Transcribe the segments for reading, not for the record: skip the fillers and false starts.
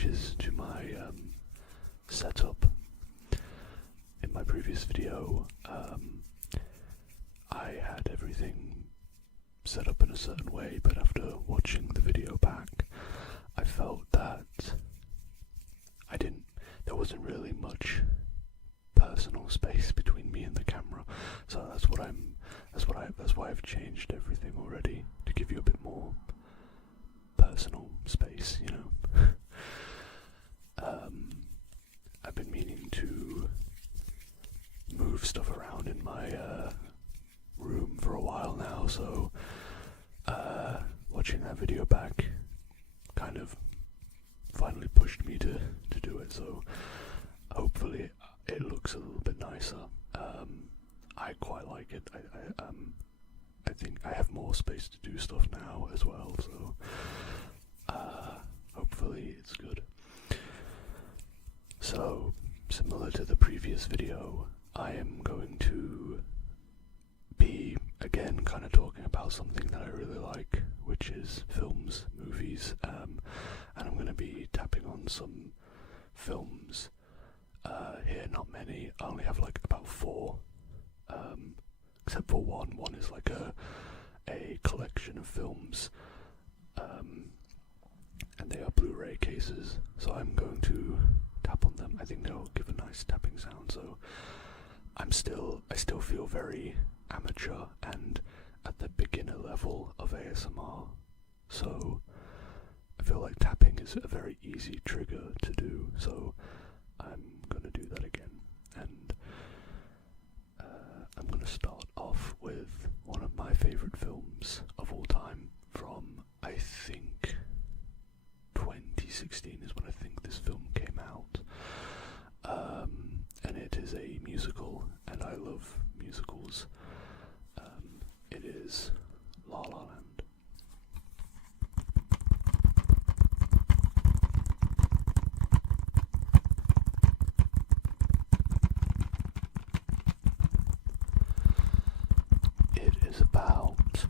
changes to my setup. In my previous video, I had everything set up in a certain way, but after watching the video back, I felt that there wasn't really much personal space between me and the camera, so that's why I've changed everything already, to give you a bit more personal space, you know. I've been meaning to move stuff around in my room for a while now, so watching that video back kind of finally pushed me to do it, so hopefully it looks a little bit nicer. I quite like it. I think I have more space to do stuff now as well, so hopefully it's good. So, similar to the previous video, I am going to be again kind of talking about something that I really like, which is films, movies, and I'm going to be tapping on some films here. Not many. I only have like about 4, except for one. One is like a collection of films, and they are Blu-ray cases, so I'm going to tap on them. I think they'll give a nice tapping sound, so I still feel very amateur and at the beginner level of ASMR, so I feel like tapping is a very easy trigger to do, so I'm going to do that again. And I'm going to start off with one of my favourite films of all time from, I think, 2016 is when I think this film came out. And it is a musical, and I love musicals. It is La La Land. It is about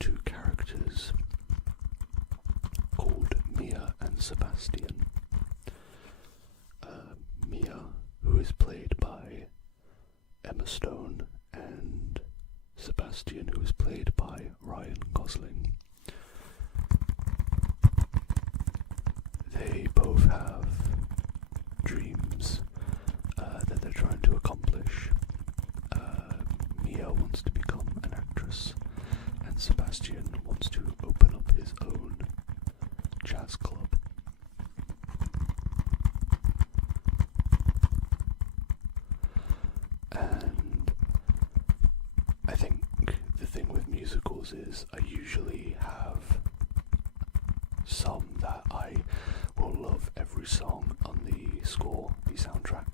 2 characters called Mia and Sebastian. Mia, who is played by Emma Stone, and Sebastian, who is played by Ryan Gosling. They both have dreams that they're trying to accomplish. Mia wants to become an actress, and Sebastian wants to open up his own jazz club. And I think the thing with musicals is I usually have some that I will love every song on the score, the soundtrack.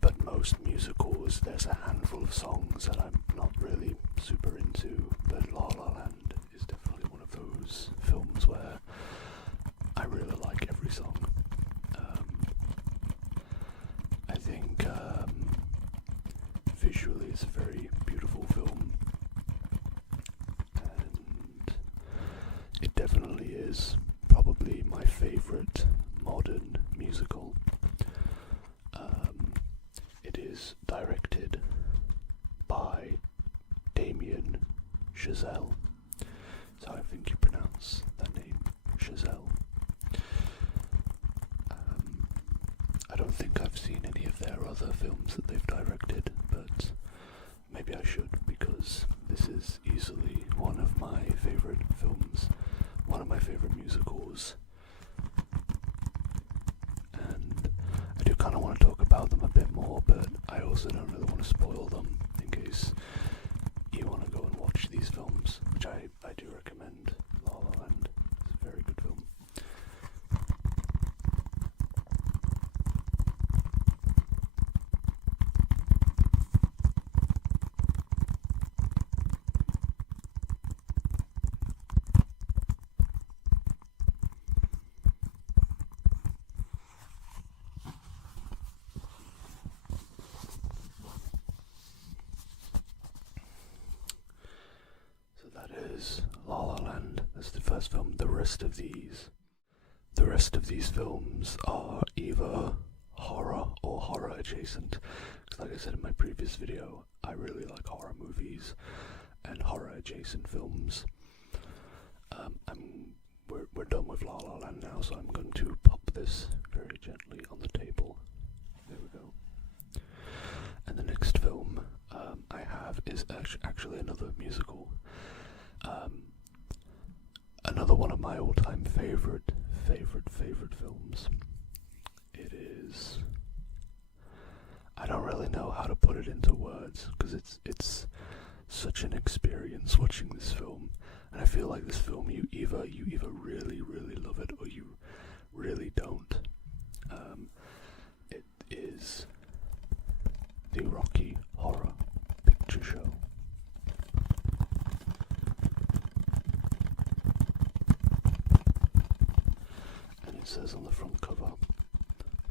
But most musicals, there's a handful of songs that I'm not really super into, but La La Land is definitely one of those films where I really like every song. I think visually it's a very beautiful film, and it definitely is probably my favourite modern musical. It is directed by Damien Chazelle, so I think you pronounce that name, Chazelle. I don't think I've seen any of their other films that they've directed, but maybe I should, because this is easily one of my favourite films, one of my favourite musicals, and I do kind of want to talk about them a bit more, but I also don't really want to spoil them in case you want to go and watch these films, which I do recommend. La La Land is a very good film. La La Land, That's the first film. The rest of these films are either horror or horror adjacent. Because like I said in my previous video, I really like horror movies and horror adjacent films. We're done with La La Land now, so I'm going to pop this very gently on the table. There we go. And the next film I have is actually another musical. Another one of my all-time favorite films. It is... I don't really know how to put it into words, because it's such an experience watching this film. And I feel like this film, you either really, really love it, or you really don't. It is the Rocky Horror Picture Show. And it says on the front cover,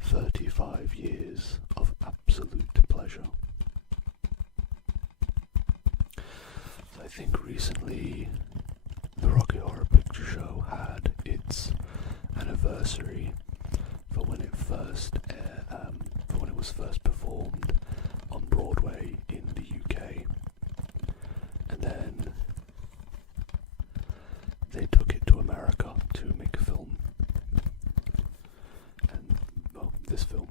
35 years of absolute pleasure. So I think recently the Rocky Horror Picture Show had its anniversary for when it was first performed on Broadway in the UK, and then they took it to America to make a film, and well, this film.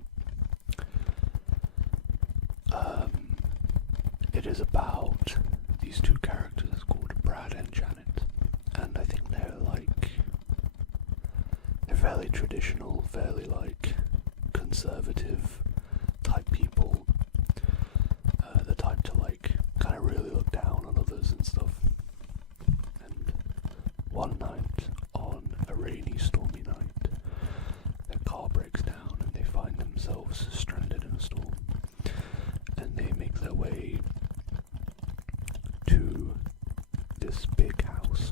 It is about these two characters called Brad and Janet, and I think they're fairly traditional, fairly conservative type people, the type to kind of really look down on others and stuff. And one night, on a rainy, stormy night, their car breaks down and they find themselves stranded in a storm, and they make their way to this big house,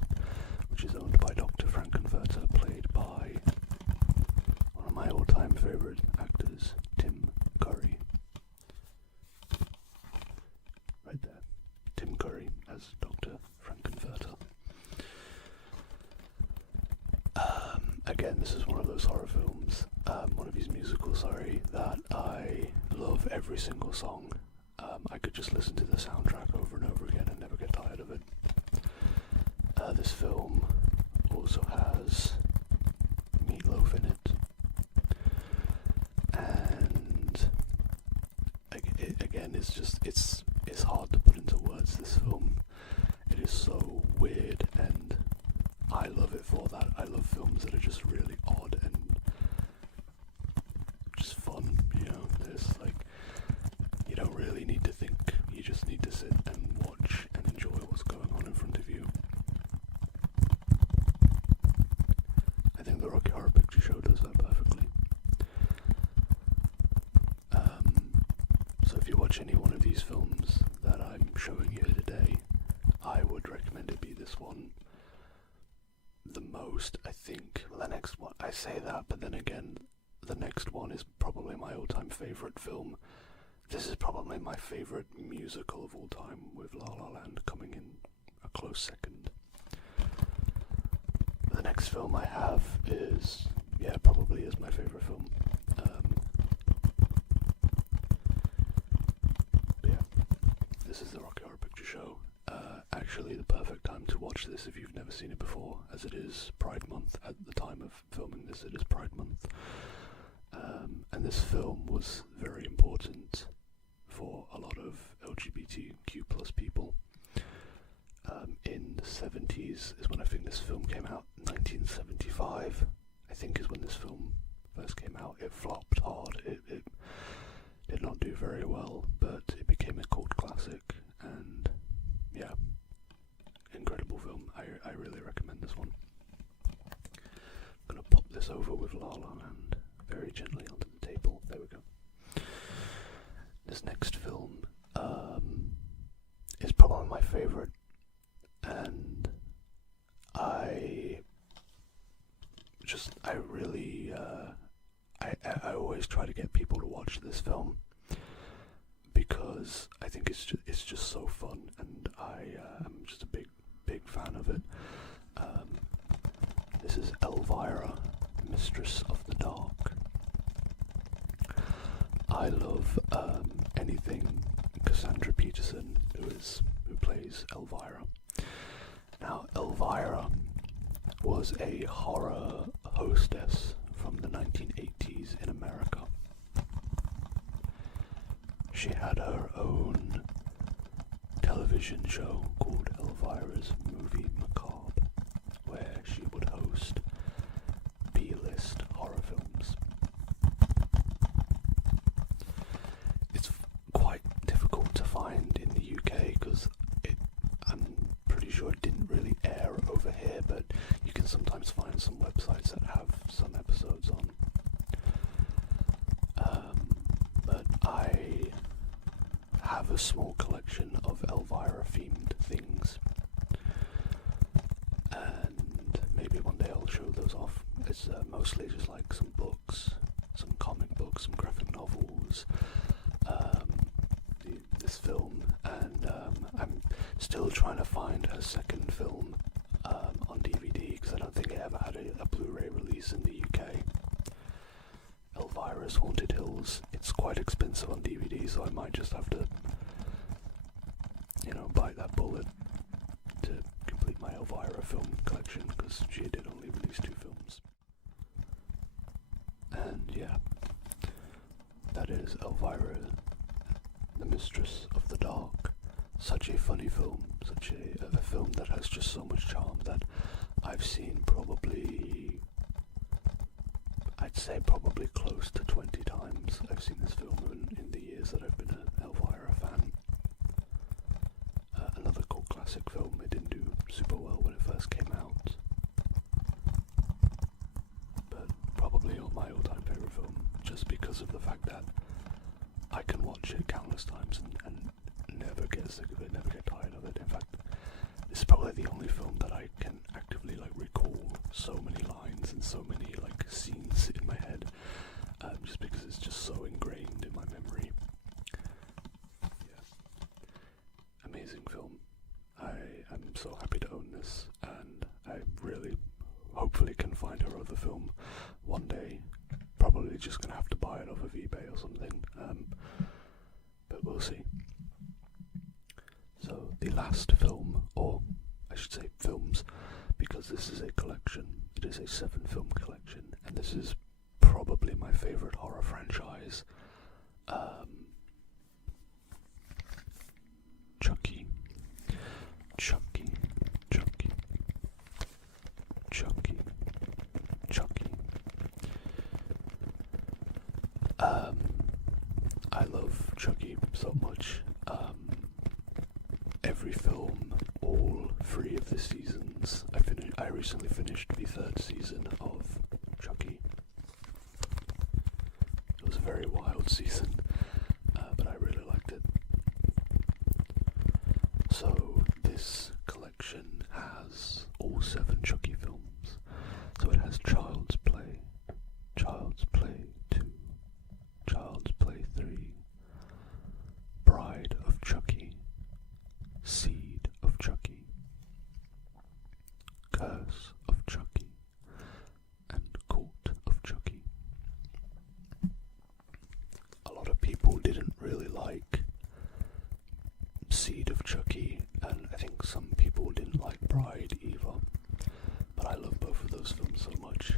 which is owned by Dr. Frankenfurter, played by one of my all-time favorite actors, Tim Curry. Right there, Tim Curry as Dr. Frankenfurter. Again, this is one of those horror films, one of these musicals, that I love every single song. I could just listen to the soundtrack over and over again and never get tired of it. This film also has Meatloaf in it, and again, it's hard to put into words. This film, it is so weird, and I love it for that. I love films that are just really odd and just fun. There's you don't really need to think. You just need to sit and watch and enjoy what's going on in front of you. I think the Rocky Horror Picture Show does that perfectly. So if you watch any one of these films that I'm showing you today, I would recommend it be this one the most, I think. Well, the next one, I say that, but then again, the next one is probably my all-time favorite film. This is probably my favorite musical of all time, with La La Land coming in a close second. The next film I have is, probably is my favorite film. This is the Rocky Horror Picture Show. Actually, the perfect time to watch this if you've never seen it before, as it is Pride Month. At the time of filming this, it is Pride Month. And this film was very important for a lot of LGBTQ plus people. In the 70s is when I think this film came out. 1975, I think, is when this film first came out. It flopped hard. It did not do very well, but it became a cult classic, and incredible film. I really recommend this one. I'm gonna pop this over with La La Land very gently onto the table. There we go. This next film is probably my favorite, and I always try to get people to watch this film because I think it's just so fun, and I am just a big fan of it. This is Elvira, Mistress of the Dark. I love anything Cassandra Peterson, who plays Elvira. Now, Elvira was a horror hostess from the 1980s in America. She had her own television show called Elvira's Movie Macabre, where she would host B-list horror films. It's quite difficult to find in the UK because I'm pretty sure it didn't really air over here, but you can sometimes find some websites that have some episodes on. But I have a small collection of Elvira-themed things, and maybe one day I'll show those off. It's mostly just like some books, some comic books, some graphic novels, this film, and I'm still trying to find her second film on DVD because I don't think it ever had a Blu-ray release in the UK. Elvira's Haunted Hills. It's quite expensive on DVD, so I might just have to, bite that bullet to complete my Elvira film collection, because she did only release 2 films. And yeah, that is Elvira, the Mistress of the Dark. Such a funny film, such a film that has just so much charm that I've seen I'd say probably close to 20 times. I've seen this film in the years that I've been an Elvira fan. Another cult classic film. It didn't do super well when it first came out, but probably my all-time favourite film, just because of the fact that I can watch it countless times and never get sick of it, never get tired of it. In fact, this is probably the only film that I can actively recall so many lines and so many scenes in my head, just because it's just so ingrained in my memory. Yeah, amazing film. I am so happy to own this, and I really, hopefully, can find her other film one day. Probably just gonna have to buy it off of eBay or something, but we'll see. So the last film, or I should say films, because this is a collection, it is a 7-film collection, and this is probably my favourite horror franchise. Chucky. Chucky. Chucky. Chucky. Chucky. I love Chucky so much. Every film, all 3 of the seasons. I recently finished the 3rd season of Chucky. It was a very wild season, but I really liked it. So this collection has all 7 Chucky films. So it has Child's Play, Child's Play 2, Child's Play 3, Bride of Chucky, Seed of Chucky, Curse of Chucky, and Court of Chucky. A lot of people didn't really like Seed of Chucky, and I think some people didn't like Bride either, but I love both of those films so much.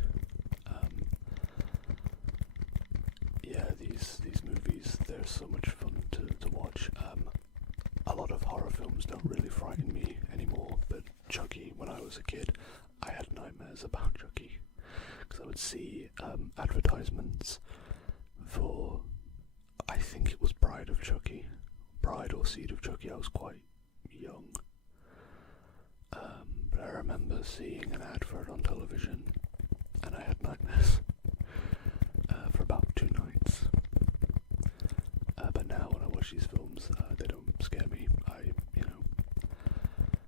These movies, they're so much fun to watch. A lot of horror films don't really frighten me anymore, but Chucky, when I was a kid, I had nightmares about Chucky, because I would see advertisements for, I think it was Bride of Chucky, Bride or Seed of Chucky. I was quite young, but I remember seeing an advert on television, and I had nightmares for about 2 nights. But now when I watch these films, they don't scare me.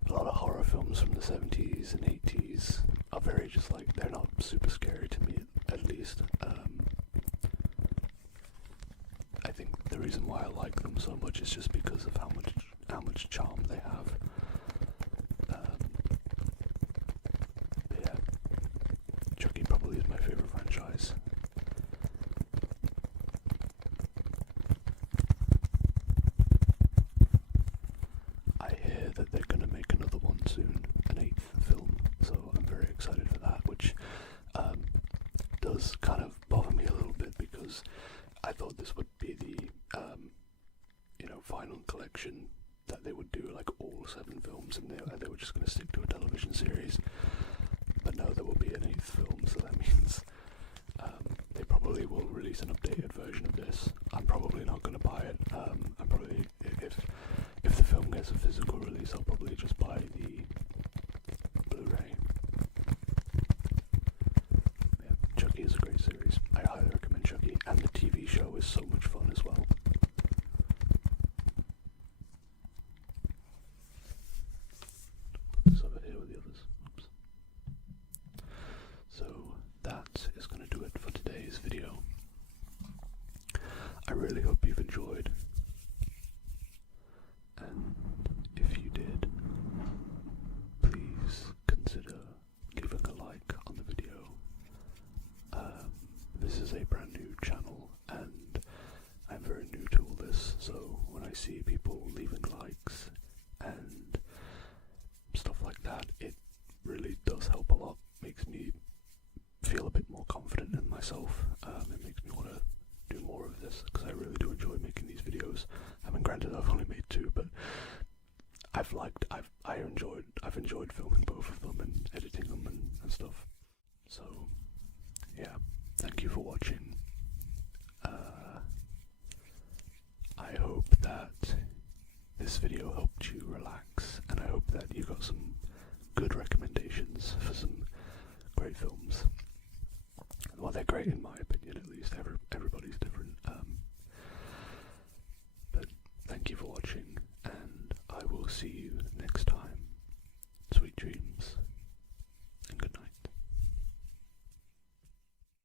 A lot of horror films from the 70s and 80s are very just they're not super scary to me, at least. I think the reason why I like them so much is just because of how much charm they have. Yeah, franchise. I hear that they're going to make another one soon, an 8th film, so I'm very excited for that, which does kind of bother me a little bit because I thought this would be the final collection, that they would do like all 7 films and they were just going to stick to a television series. But no, there will be an 8th film, so that means they probably will release an updated version of this. I'm probably not going to buy it. I'm probably, if the film gets a physical release, I'll probably just buy the Blu-ray. Yeah, Chucky is a great series. I highly recommend Chucky, and the TV show is so much fun as well. Put this over here with the others. Oops. So that is going to do it for today's video. I really hope you've enjoyed, and if you did, please consider leaving a like on the video. This is a brand new channel and I'm very new to all this, so when I see people leaving likes and stuff like that, it really does help a lot. Makes me feel a bit more confident in myself. It makes me want to do more of this because I really do enjoy making these videos. I mean, granted, I've only made 2, but I've enjoyed filming both of them and editing them and stuff. So yeah, thank you for watching. I hope that this video helped you relax, and I hope that you got some good recommendations for some great films. Well, they're great in my opinion.